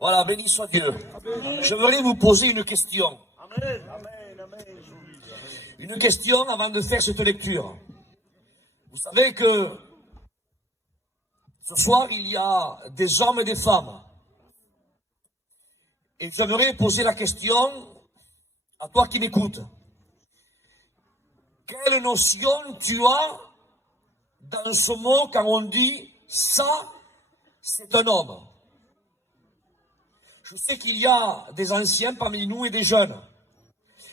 Voilà, béni soit Dieu. Je voudrais vous poser une question. Une question avant de faire cette lecture. Vous savez que ce soir, il y a des hommes et des femmes. Et j'aimerais poser la question à toi qui m'écoutes. Quelle notion tu as dans ce mot quand on dit « ça, c'est un homme ». Je sais qu'il y a des anciens parmi nous et des jeunes.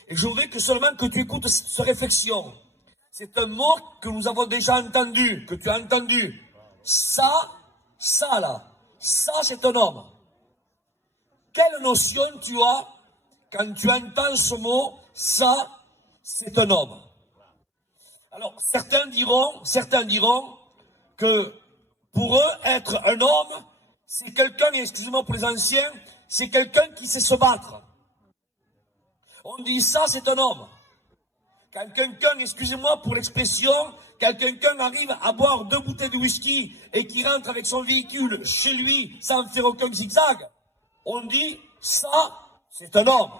Et je voudrais que seulement que tu écoutes cette réflexion. C'est un mot que nous avons déjà entendu, que tu as entendu. Ça là, ça c'est un homme. Quelle notion tu as quand tu entends ce mot, ça c'est un homme? Alors certains diront que pour eux, être un homme, c'est quelqu'un, excusez-moi pour les anciens, c'est quelqu'un qui sait se battre. On dit ça, c'est un homme. Quand quelqu'un, excusez-moi pour l'expression, quand quelqu'un arrive à boire 2 bouteilles de whisky et qui rentre avec son véhicule chez lui sans faire aucun zigzag, on dit ça, c'est un homme.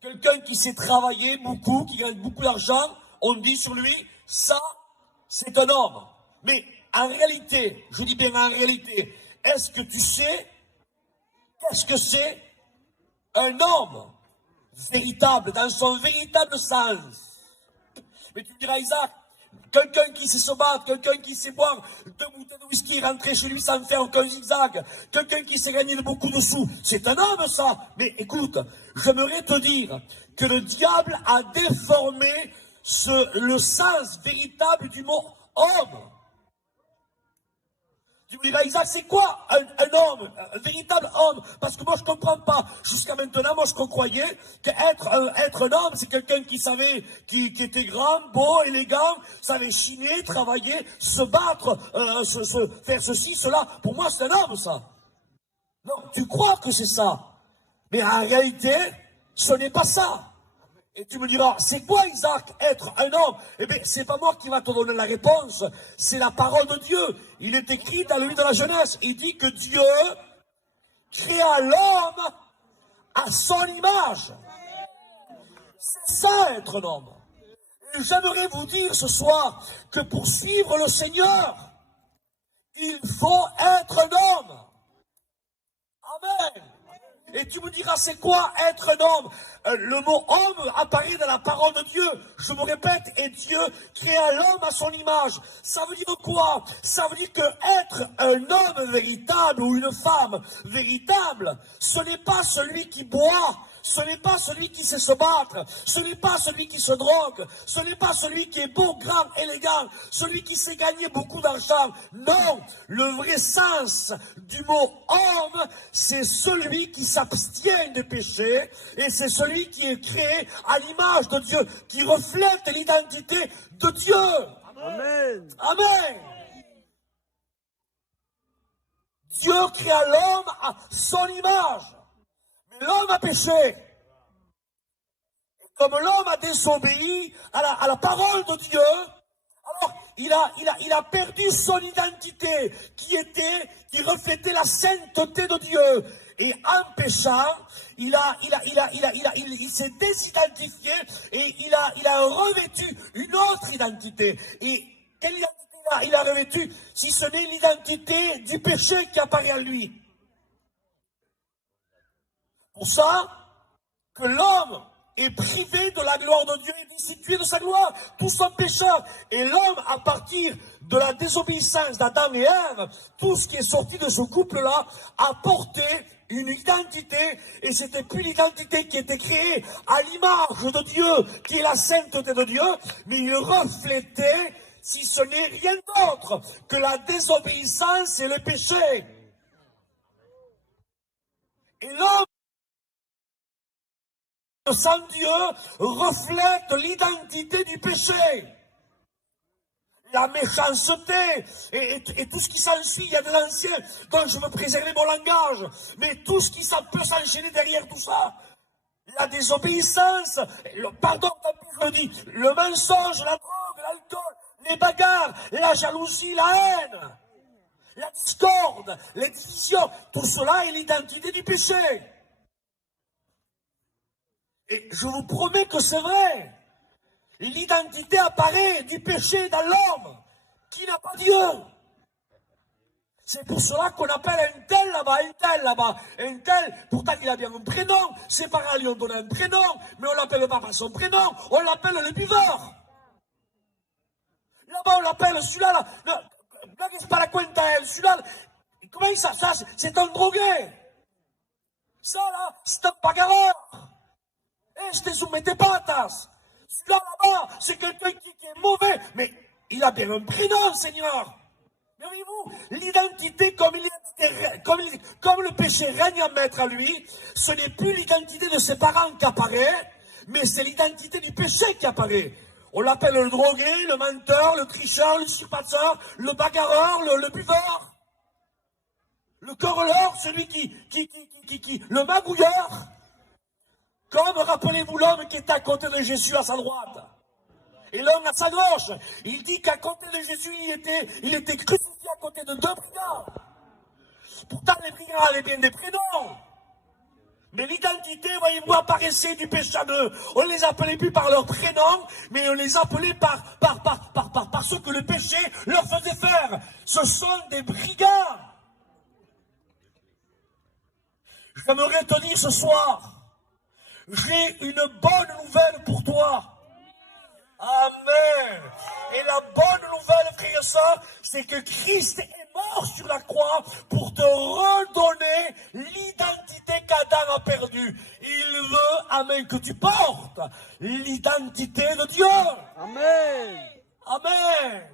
Quelqu'un qui sait travailler beaucoup, qui gagne beaucoup d'argent, on dit sur lui, ça, c'est un homme. Mais en réalité, je dis bien en réalité, est-ce que tu sais qu'est-ce que c'est un homme véritable, dans son véritable sens? Mais tu me diras, Isaac, quelqu'un qui sait se battre, quelqu'un qui sait boire 2 bouteilles de whisky, rentrer chez lui sans faire aucun zigzag, quelqu'un qui sait gagner beaucoup de sous, c'est un homme ça. Mais écoute, j'aimerais te dire que le diable a déformé le sens véritable du mot homme. Tu me diras, Isaac, c'est quoi un homme, un véritable homme? Parce que moi, je comprends pas. Jusqu'à maintenant, moi, je croyais qu'être un homme, c'est quelqu'un qui savait, qui était grand, beau, élégant, savait chiner, travailler, se battre, faire ceci, cela. Pour moi, c'est un homme, ça. Non, tu crois que c'est ça. Mais en réalité, ce n'est pas ça. Et tu me diras, c'est quoi, Isaac, être un homme? Eh bien, c'est pas moi qui va te donner la réponse, c'est la parole de Dieu. Il est écrit dans le livre de la Genèse, il dit que Dieu créa l'homme à son image. C'est ça, être un homme. Et j'aimerais vous dire ce soir que pour suivre le Seigneur, il faut être un homme. Amen. Et tu me diras, c'est quoi être un homme? Le mot homme apparaît dans la parole de Dieu. Je me répète, et Dieu créa l'homme à son image. Ça veut dire quoi? Ça veut dire que être un homme véritable ou une femme véritable, ce n'est pas celui qui boit, ce n'est pas celui qui sait se battre, ce n'est pas celui qui se drogue, ce n'est pas celui qui est beau, grand, élégant, celui qui sait gagner beaucoup d'argent. Non, le vrai sens du mot homme, c'est celui qui s'abstient des péchés et c'est celui qui est créé à l'image de Dieu, qui reflète l'identité de Dieu. Amen. Amen. Dieu créa l'homme à son image. L'homme a péché. Et comme l'homme a désobéi à la parole de Dieu, alors il a perdu son identité qui reflétait la sainteté de Dieu. Et en péchant, il s'est désidentifié et il a revêtu une autre identité. Et quelle identité il a revêtu, si ce n'est l'identité du péché qui apparaît en lui? Pour ça que l'homme est privé de la gloire de Dieu et destitué de sa gloire, tout son pécheur. Et l'homme, à partir de la désobéissance d'Adam et Ève, tout ce qui est sorti de ce couple-là, a porté une identité, et c'était plus l'identité qui était créée à l'image de Dieu, qui est la sainteté de Dieu, mais il reflétait, si ce n'est rien d'autre, que la désobéissance et le péché. Et l'homme sans Dieu reflète l'identité du péché, la méchanceté et tout ce qui s'ensuit. Il y a des anciens dont je veux préserver mon langage, mais tout ce qui peut s'enchaîner derrière tout ça, la désobéissance, pardon, je le dis, le mensonge, la drogue, l'alcool, les bagarres, la jalousie, la haine. la discorde, les divisions, tout cela est l'identité du péché. Et je vous promets que c'est vrai. L'identité apparaît du péché dans l'homme qui n'a pas Dieu. C'est pour cela qu'on appelle un tel là-bas, un tel, pourtant il a bien un prénom, ses parents lui ont donné un prénom, mais on ne l'appelle pas par son prénom, on l'appelle le buveur. Là-bas on l'appelle celui-là, là c'est pas la cuenta, celui-là, comment il ça, c'est un drogué. Ça là, c'est un bagarreur. Je te soumets tes patas. Celui-là là-bas, c'est quelqu'un qui est mauvais, mais il a bien un prénom, Seigneur. Mais voyez-vous, l'identité, comme le péché règne en maître à lui, ce n'est plus l'identité de ses parents qui apparaît, mais c'est l'identité du péché qui apparaît. On l'appelle le drogué, le menteur, le tricheur, le usurpateur, le bagarreur, le buveur, le querelleur, celui le magouilleur. Comme, rappelez-vous, l'homme qui est à côté de Jésus à sa droite. Et l'homme à sa gauche. Il dit qu'à côté de Jésus, il était crucifié à côté de 2 brigands. Pourtant, les brigands avaient bien des prénoms. Mais l'identité, voyez-vous, apparaissait du péchadeux. On ne les appelait plus par leur prénom, mais on les appelait par ce que le péché leur faisait faire. Ce sont des brigands. J'aimerais te dire ce soir, j'ai une bonne nouvelle pour toi. Amen. Et la bonne nouvelle, frères et sœurs, c'est que Christ est mort sur la croix pour te redonner l'identité qu'Adam a perdue. Il veut, amen, que tu portes l'identité de Dieu. Amen. Amen.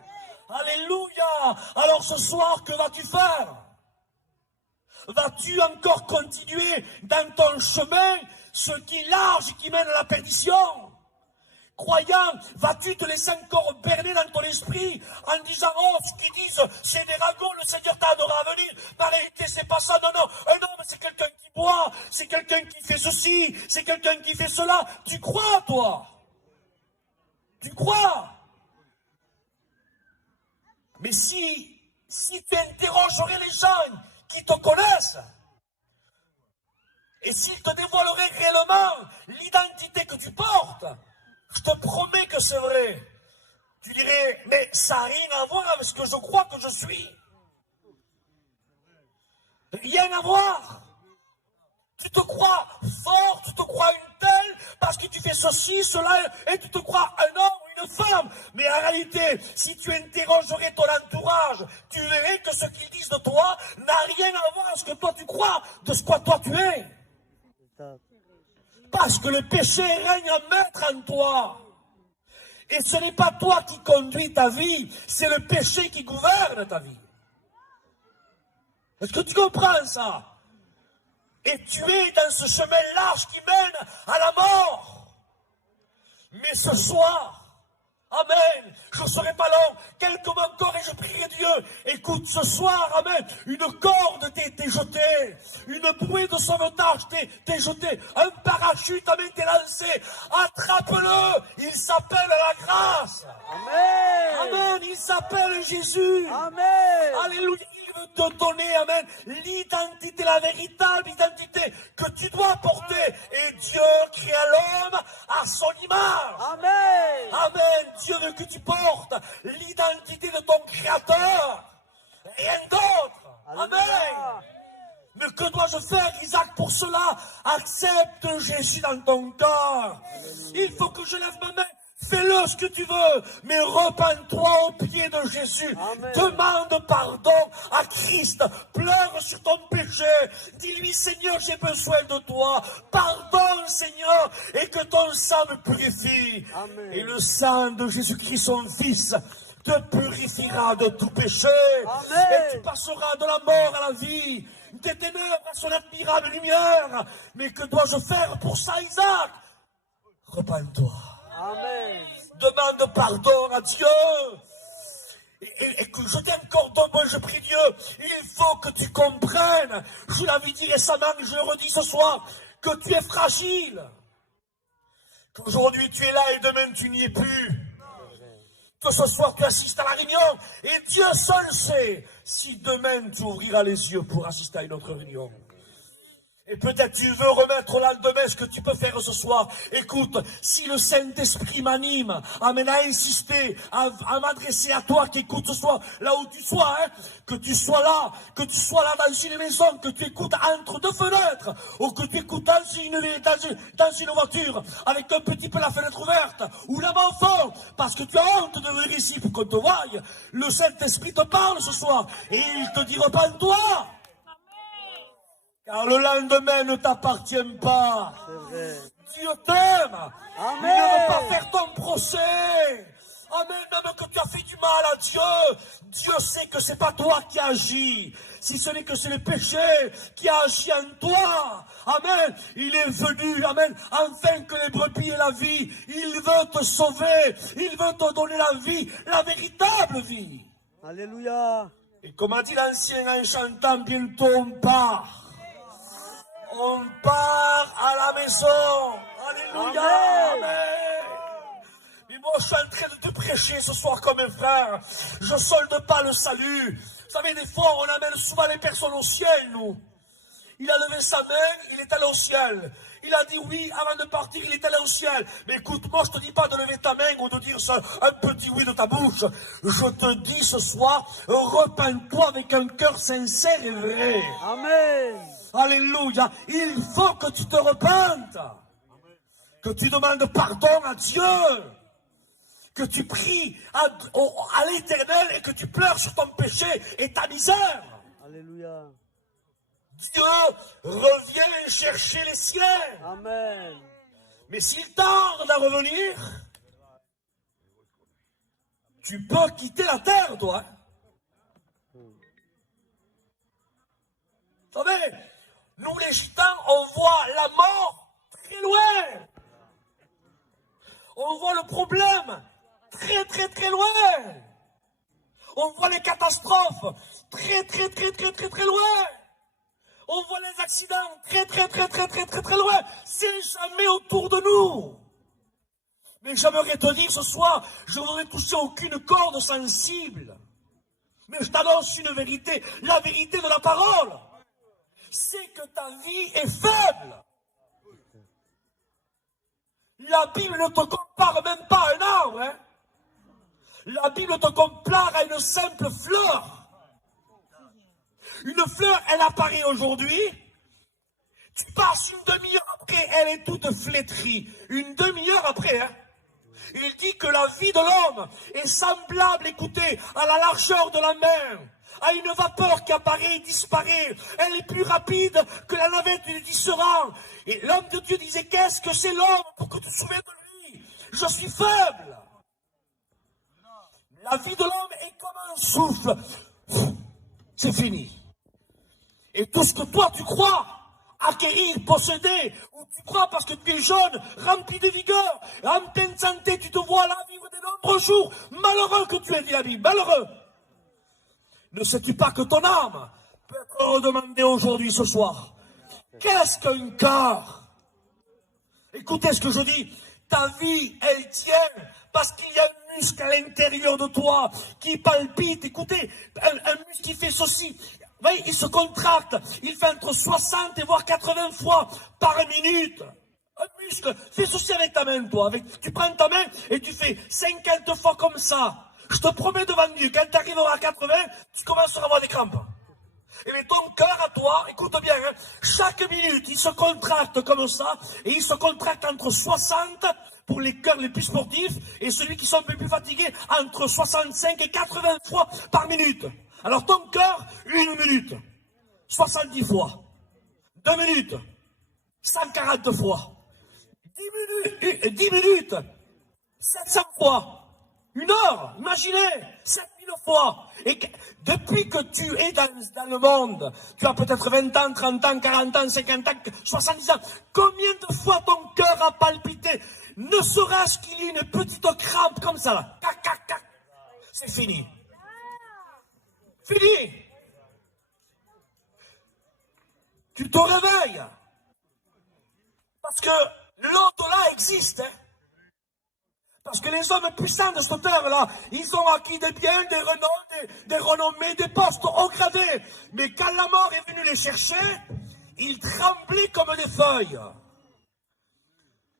Alléluia. Alors ce soir, que vas-tu faire? Vas-tu encore continuer dans ton chemin, ce qui est large et qui mène à la perdition? Croyant, vas-tu te laisser encore berner dans ton esprit en disant, oh, ce qu'ils disent, c'est des ragots, le Seigneur t'aidera à venir. En réalité, c'est pas ça, non, non. Un homme, c'est quelqu'un qui boit, c'est quelqu'un qui fait ceci, c'est quelqu'un qui fait cela. Tu crois, toi? Tu crois? Mais si tu interrogerais les gens qui te connaissent, et s'ils te dévoileraient réellement l'identité que tu portes, je te promets que c'est vrai. Tu dirais, mais ça n'a rien à voir avec ce que je crois que je suis. Rien à voir. Tu te crois fort, tu te crois une telle, parce que tu fais ceci, cela, et tu te crois un homme ou une femme. Mais en réalité, si tu interrogerais ton entourage, tu verrais que ce qu'ils disent de toi n'a rien à voir avec ce que toi tu crois, de ce que toi tu es. Parce que le péché règne en maître en toi. Et ce n'est pas toi qui conduis ta vie, c'est le péché qui gouverne ta vie. Est-ce que tu comprends ça? Et tu es dans ce chemin large qui mène à la mort. Mais ce soir, amen, je ne serai pas long, quelques mots encore et je prierai Dieu. Écoute, ce soir, amen, une corde t'est jetée, une bouée de sauvetage t'est jetée, un parachute, amen, t'est lancé. Attrape-le, il s'appelle la grâce. Amen. Amen, il s'appelle Jésus. Amen. Alléluia. Il veut te donner, amen, l'identité, la véritable identité que tu dois porter. Et Dieu créa l'homme à son image. Amen. Amen. Dieu veut que tu portes l'identité de ton Créateur. Rien d'autre. Amen. Mais que dois-je faire, Isaac, pour cela? Accepte Jésus dans ton cœur. Il faut que je lève ma main. Fais-le ce que tu veux, mais repens-toi au pied de Jésus. Amen. Demande pardon à Christ. Pleure sur ton péché. Dis-lui, Seigneur, j'ai besoin de toi. Pardonne, Seigneur, et que ton sang me purifie. Amen. Et le sang de Jésus-Christ, son Fils, te purifiera de tout péché. Amen. Et tu passeras de la mort à la vie, des ténèbres à son admirable lumière. Mais que dois-je faire pour ça, Isaac? Repens-toi. Amen. Demande pardon à Dieu. Et que je t'ai encore demandé, je prie Dieu, il faut que tu comprennes, je l'avais dit récemment, et je le redis ce soir, que tu es fragile. Qu'aujourd'hui tu es là et demain tu n'y es plus. Que ce soir tu assistes à la réunion et Dieu seul sait si demain tu ouvriras les yeux pour assister à une autre réunion. Et peut-être tu veux remettre au lendemain ce que tu peux faire ce soir. Écoute, si le Saint-Esprit m'anime, amène à insister, à m'adresser à toi qui écoutes ce soir, là où tu sois, hein, que tu sois là dans une maison, que tu écoutes entre deux fenêtres, ou que tu écoutes dans une voiture, avec un petit peu la fenêtre ouverte, ou là-bas au fond, parce que tu as honte de venir ici pour qu'on te voie. Le Saint-Esprit te parle ce soir, et il te dit repens-toi. Car le lendemain ne t'appartient pas. Dieu t'aime. Il ne veut pas faire ton procès. Amen. Même que tu as fait du mal à Dieu, Dieu sait que c'est pas toi qui agis. Si ce n'est que c'est le péché qui a agi en toi. Amen. Il est venu, amen, afin que les brebis aient la vie. Il veut te sauver. Il veut te donner la vie, la véritable vie. Alléluia. Et comme a dit l'ancien en chantant, bientôt on part. On part à la maison. Alléluia. Amen. Amen. Et moi, je suis en train de te prêcher ce soir comme un frère. Je solde pas le salut. Vous savez, des fois, on amène souvent les personnes au ciel, nous. Il a levé sa main, il est allé au ciel. Il a dit oui, avant de partir, il est allé au ciel. Mais écoute, moi, je te dis pas de lever ta main ou de dire ça, un petit oui de ta bouche. Je te dis ce soir, repens-toi avec un cœur sincère et vrai. Amen. Alléluia. Il faut que tu te repentes. Que tu demandes pardon à Dieu. Que tu pries à l'Éternel et que tu pleures sur ton péché et ta misère. Alléluia. Dieu revient chercher les siens. Amen. Mais s'il tarde à revenir, tu peux quitter la terre, toi. Vous savez, nous les gitans, on voit la mort très loin. On voit le problème très très très loin. On voit les catastrophes très très très très très très loin. On voit les accidents très très très très très très très loin. C'est jamais autour de nous. Mais j'aimerais te dire ce soir, je ne voudrais toucher aucune corde sensible. Mais je t'annonce une vérité, la vérité de la parole. C'est que ta vie est faible. La Bible ne te compare même pas à un arbre. Hein? La Bible te compare à une simple fleur. Une fleur, elle apparaît aujourd'hui. Tu passes une demi-heure après, elle est toute flétrie. Une demi-heure après, hein? Il dit que la vie de l'homme est semblable, écoutez, à la largeur de la mer, à une vapeur qui apparaît et disparaît. Elle est plus rapide que la navette du tisserand. Et l'homme de Dieu disait, qu'est-ce que c'est l'homme pour que tu te souviennes de lui? Je suis faible. La vie de l'homme est comme un souffle. C'est fini. Et tout ce que toi tu crois acquérir, posséder, ou tu crois parce que tu es jeune, rempli de vigueur, en pleine santé, tu te vois là vivre de nombreux jours, malheureux que tu es, dit la Bible, malheureux. Ne sais-tu pas que ton âme peut être redemandée aujourd'hui, ce soir? Qu'est-ce qu'un cœur? Écoutez ce que je dis, ta vie, elle tient parce qu'il y a un muscle à l'intérieur de toi qui palpite. Écoutez, un muscle qui fait ceci. Vous voyez, il se contracte, il fait entre 60 et voire 80 fois par minute. Un muscle, fais ceci avec ta main, toi. Tu prends ta main et tu fais 50 fois comme ça. Je te promets devant Dieu, quand tu arriveras à 80, tu commenceras à avoir des crampes. Et bien ton cœur à toi, écoute bien, hein, chaque minute, il se contracte comme ça, et il se contracte entre 60 pour les cœurs les plus sportifs, et celui qui sont un peu plus fatigués, entre 65 et 80 fois par minute. Alors ton cœur, 1 minute, 70 fois, 2 minutes, 140 fois, 10 minutes, 700 fois, 1 heure, imaginez, 7000 fois. Et depuis que tu es dans le monde, tu as peut-être 20 ans, 30 ans, 40 ans, 50 ans, 70 ans, combien de fois ton cœur a palpité? Ne serait-ce qu'il y ait une petite crampe comme ça, là. Cac, cac, cac. C'est fini. Fini. Tu te réveilles. Parce que l'au-delà existe. Hein? Parce que les hommes puissants de cette heure-là, ils ont acquis des biens, des renoms, des renommées, des postes haut gradés. Mais quand la mort est venue les chercher, ils tremblaient comme des feuilles.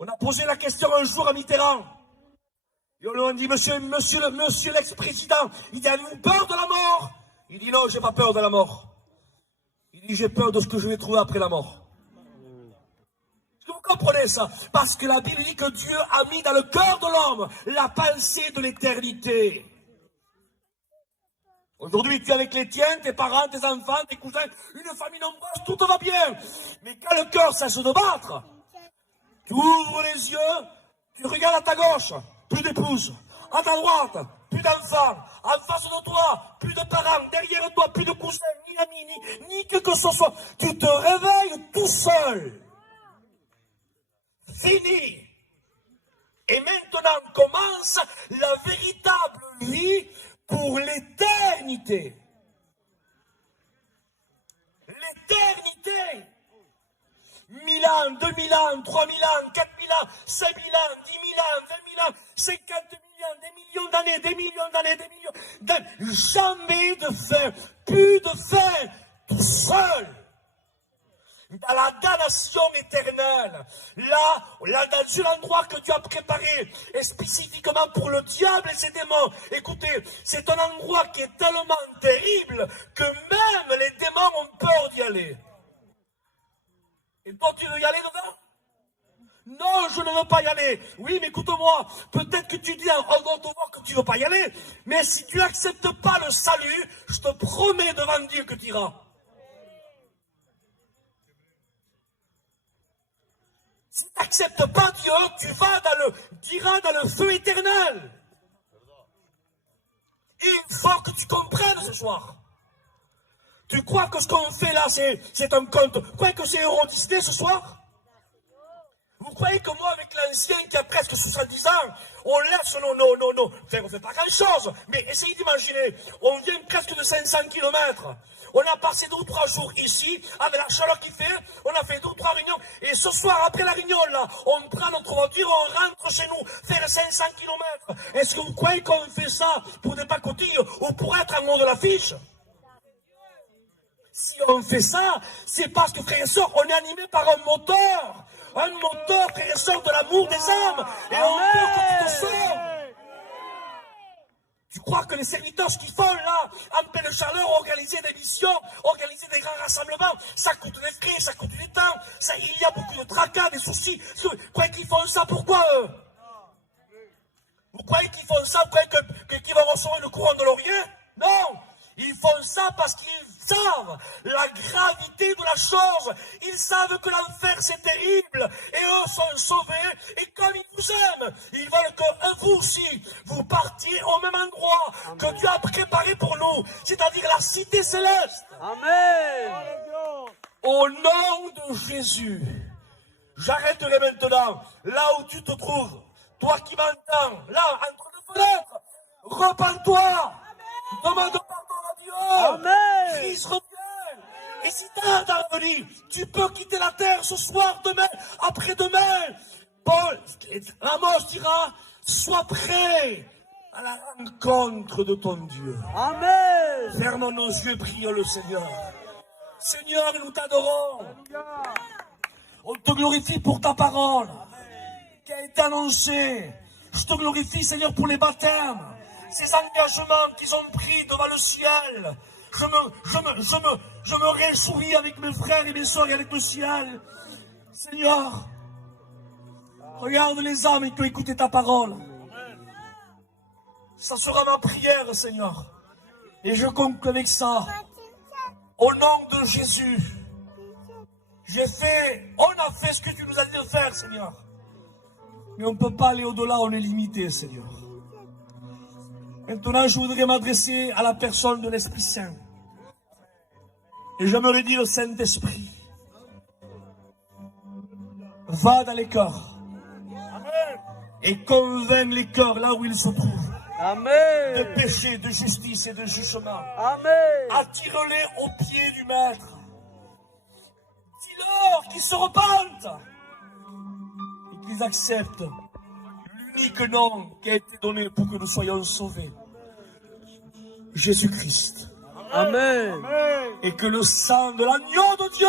On a posé la question un jour à Mitterrand. Et on lui a dit, monsieur l'ex-président, il dit, avez-vous peur de la mort? Il dit, non, j'ai pas peur de la mort. Il dit, j'ai peur de ce que je vais trouver après la mort. Est-ce que vous comprenez ça? Parce que la Bible dit que Dieu a mis dans le cœur de l'homme la pensée de l'éternité. Aujourd'hui, tu es avec les tiens, tes parents, tes enfants, tes cousins, une famille nombreuse, tout va bien. Mais quand le cœur cesse de battre, tu ouvres les yeux, tu regardes à ta gauche, plus d'épouse. À ta droite, plus d'enfants. En face de toi, plus de parents. Derrière toi, plus de cousins, ni amis, ni que ce soit. Tu te réveilles tout seul. Fini. Et maintenant commence la véritable vie pour l'éternité. L'éternité. 1000 ans, 2000 ans, 3000 ans, 4000 ans, 5000 ans, 10 000 ans, 20 000 ans, 50 millions, des millions d'années, des millions d'années, des millions d'années. Jamais de fin, plus de fin, tout seul. Dans la damnation éternelle, là, dans un endroit que Dieu a préparé, et spécifiquement pour le diable et ses démons. Écoutez, c'est un endroit qui est tellement terrible que même les démons ont peur d'y aller. Et toi, tu veux y aller dedans? Non, je ne veux pas y aller. Oui, mais écoute-moi, peut-être que tu dis en dehors de moi que tu ne veux pas y aller, mais si tu n'acceptes pas le salut, je te promets devant Dieu que tu iras. Si tu n'acceptes pas Dieu, tu iras dans le feu éternel. Et il faut que tu comprennes ce soir. Tu crois que ce qu'on fait là, c'est un conte? Vous croyez que c'est Euro Disney ce soir? Vous croyez que moi, avec l'ancien qui a presque 70 ans, on laisse nos... Enfin, on ne fait pas grand-chose, mais essayez d'imaginer, on vient presque de 500 km. On a passé 2 ou 3 jours ici, avec la chaleur qu'il fait, on a fait 2 ou 3 réunions, et ce soir, après la réunion, là, on prend notre voiture, on rentre chez nous, faire 500 km. Est-ce que vous croyez qu'on fait ça pour des pacotilles ou pour être en haut de l'affiche? Si on fait ça, c'est parce que, frères et sœurs, on est animé par un moteur. Un moteur, frères et sœurs, de l'amour des âmes. Et on veut que tu te sauves. Tu crois que les serviteurs, ce qu'ils font là, en pleine chaleur, organiser des missions, organiser des grands rassemblements, ça coûte des frais, ça coûte du temps, il y a beaucoup de tracas, des soucis. Vous croyez qu'ils font ça pourquoi eux? Vous croyez qu'ils font ça, vous croyez qu'ils vont recevoir une couronne de laurier? Non! Ils font ça parce qu'ils savent la gravité de la chose. Ils savent que l'enfer c'est terrible. Et eux sont sauvés. Et comme ils vous aiment, ils veulent que vous aussi, vous partiez au même endroit que Dieu a préparé pour nous. C'est-à-dire la cité céleste. Amen. Au nom de Jésus, j'arrêterai maintenant là où tu te trouves. Toi qui m'entends, là, entre deux fenêtres, repens-toi. Demande pardon à Dieu. Amen. Christ revient. Et si tarde à revenir, tu peux quitter la terre ce soir, demain, après-demain. Paul, Amos dira, sois prêt à la rencontre de ton Dieu. Amen. Fermons nos yeux, prions le Seigneur. Seigneur, nous t'adorons. On te glorifie pour ta parole qui a été annoncée. Je te glorifie, Seigneur, pour les baptêmes. Ces engagements qu'ils ont pris devant le ciel. Je me réjouis avec mes frères et mes soeurs et avec le ciel. Seigneur, regarde les âmes qui ont écouté ta parole. Ça sera ma prière, Seigneur. Et je conclue avec ça. Au nom de Jésus, on a fait ce que tu nous as dit de faire, Seigneur. Mais on ne peut pas aller au-delà, on est limité, Seigneur. Maintenant, je voudrais m'adresser à la personne de l'Esprit Saint. Et j'aimerais dire au Saint-Esprit, va dans les cœurs. Et convainc les cœurs là où ils se trouvent. Amen. De péché, de justice et de jugement. Amen. Attire-les aux pieds du Maître. Dis-leur qu'ils se repentent et qu'ils acceptent l'unique nom qui a été donné pour que nous soyons sauvés. Jésus-Christ. Amen. Et que le sang de l'agneau de Dieu